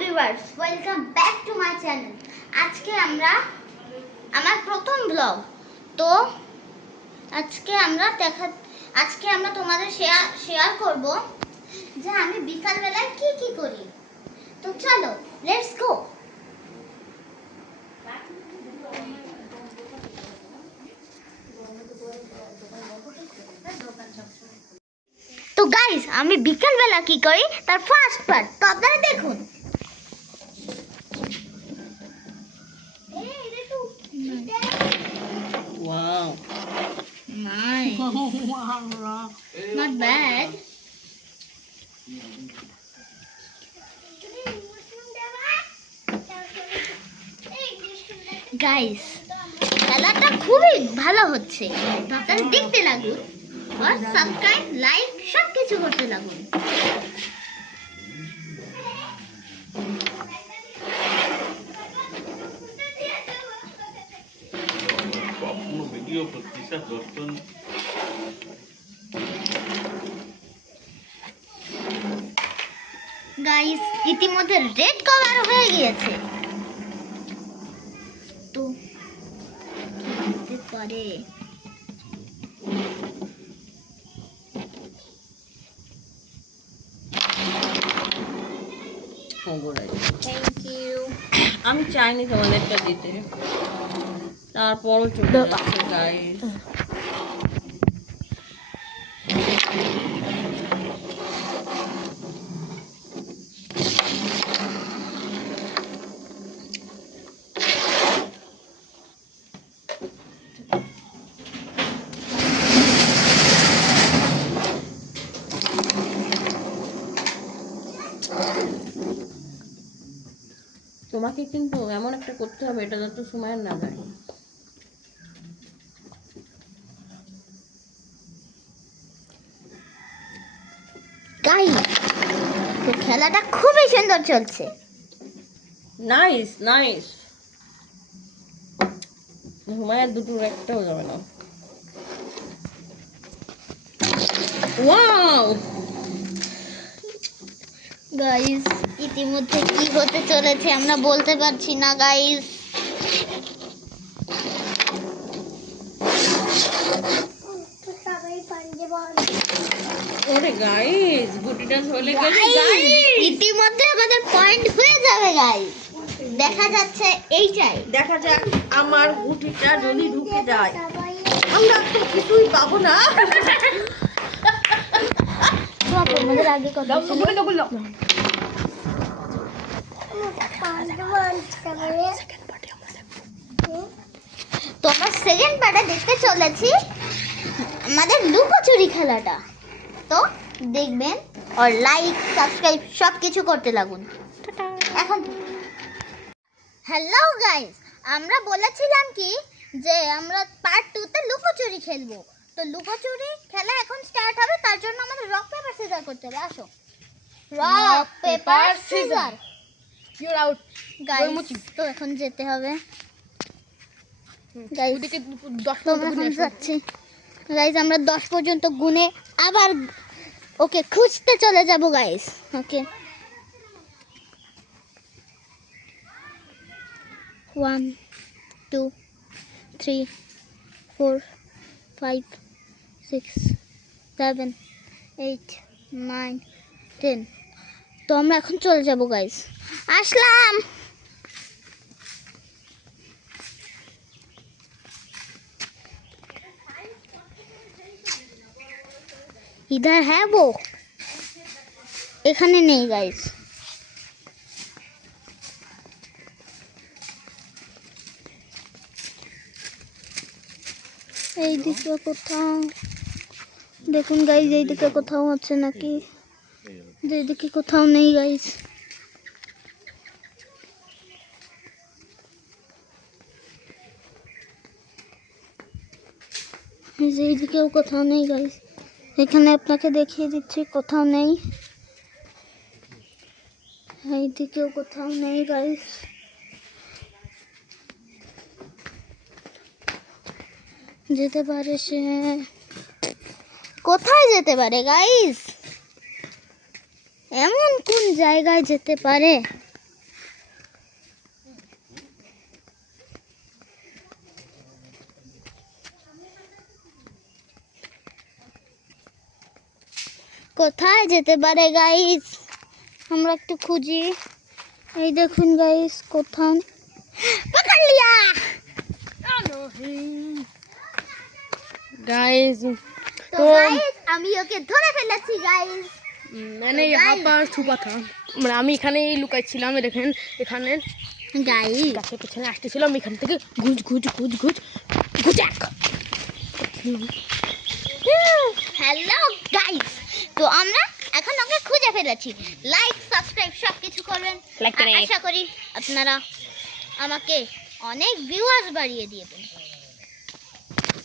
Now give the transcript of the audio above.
Viewers, welcome back to my channel. আজকে আমরা আমার প্রথম ব্লগ। তো আজকে আমরা তোমাদের শেয়ার করব যে আমি বিকাল বেলায় কি করি। তো চলো, লেটস গো। তো গাইস, আমি বিকাল বেলা কি করি তার ফার্স্ট পার্ট তো আপনারা দেখুন। Wow. Nice. Not bad. Guys, খেলাটা খুবই ভালো হচ্ছে। তো আপনারা দেখতে লাগুন আর সাবস্ক্রাইব, লাইক সব কিছু করতে লাগুন। গাইস, ইতিমধ্যে রেড কভার হয়ে গিয়েছে। তো কি হতে পারে? Thank you. আমি চাইনি তোমাদেরটা দিতে, তারপরও চলে যাচ্ছে গাইস। তোমাকে কিন্তু এমন একটা করতে হবে এটা যত সময়ের না যায়। গাইস, তো খেলাটা খুবই সুন্দর চলছে। Nice nice. হুমায়ের দুটোর একটাও যাবে না। ওয়াও গাইস, ইতিমধ্যে কি হতে চলেছে আমরা বলতে পারছি না গাইস। ওরে গাইস, গুটিটা চলে গেল গাইস। ইতিমধ্যে আমাদের পয়েন্ট হয়ে যাবে গাইস। দেখা যাচ্ছে এইটাই। দেখা যাক আমার গুটিটা যদি ঢুকে যায়। আমরা তো কিছুই পাবো না। আমাদের আগে কথা ছিল। তো আমরা সেকেন্ড পার্টে দেখতে চলেছি আমাদের লুকোচুরি খেলাটা। তো দেখবেন আর লাইক, সাবস্ক্রাইব সব কিছু করতে লাগুন। এখন হ্যালো গাইস, আমরা বলেছিলাম কি যে আমরা পার্ট 2 তে লুকোচুরি খেলবো। তো লুকোচুরি খেলা এখন স্টার্ট হবে, তার জন্য আমাদের রক পেপার সিজার করতে হবে। আসো, rock paper scissor. You are out guys, তো এখন যেতে হবে। গাইস, ওদিকে 10 তো আমরা এখন যাচ্ছি। গাইস, আমরা 10 পর্যন্ত গুনে আবার ওকে খুঁজতে চলে যাব গাইস। ওকে, 1 2 3 4 5 6 7 8 9 10। তো আমরা এখন চলে যাব গাইস। আসলাম। इधर है वो, এখানে নেই গাইস। এইদিকে কোথাও দেখুন গাইস, এইদিকে কোথাও আছে নাকি? এইদিকে কোথাও নেই গাইস। এইদিকেও কোথাও নেই গাইস। এখানে আপনাকে দেখিয়ে দিচ্ছি, কোথাও নেই। এইদিকেও কোথাও নেই গাইস। যেতে পারে সে, কোথায় যেতে পারে গাইস? এমন কোন জায়গায় যেতে পারে? কোথায় যেতে পারে গাইস, আমরা একটু খুঁজি। এই দেখুন গাইস, কোথায় পকড় লিয়া। गाइस তো গাইস আমি ওকে ধরে ফেলেছি গাইস। मैंने यहाँ पर छुपा था, মানে আমি এখানেই লুকাইছিলাম। দেখেন এখানে গাইস গাছের পেছনে আসতেছিলাম, এখান থেকে ঘুজ ঘুজ ঘুজ ঘুজ ঘুজাক। হ্যালো গাইস, তো আমরা এখন ওকে খুঁজে ফেলেছি। লাইক সাবস্ক্রাইব সব কিছু করবেন। Like করে। আশা করি আপনারা আমাকে অনেক ভিউয়ার্স বাড়িয়ে দিবেন।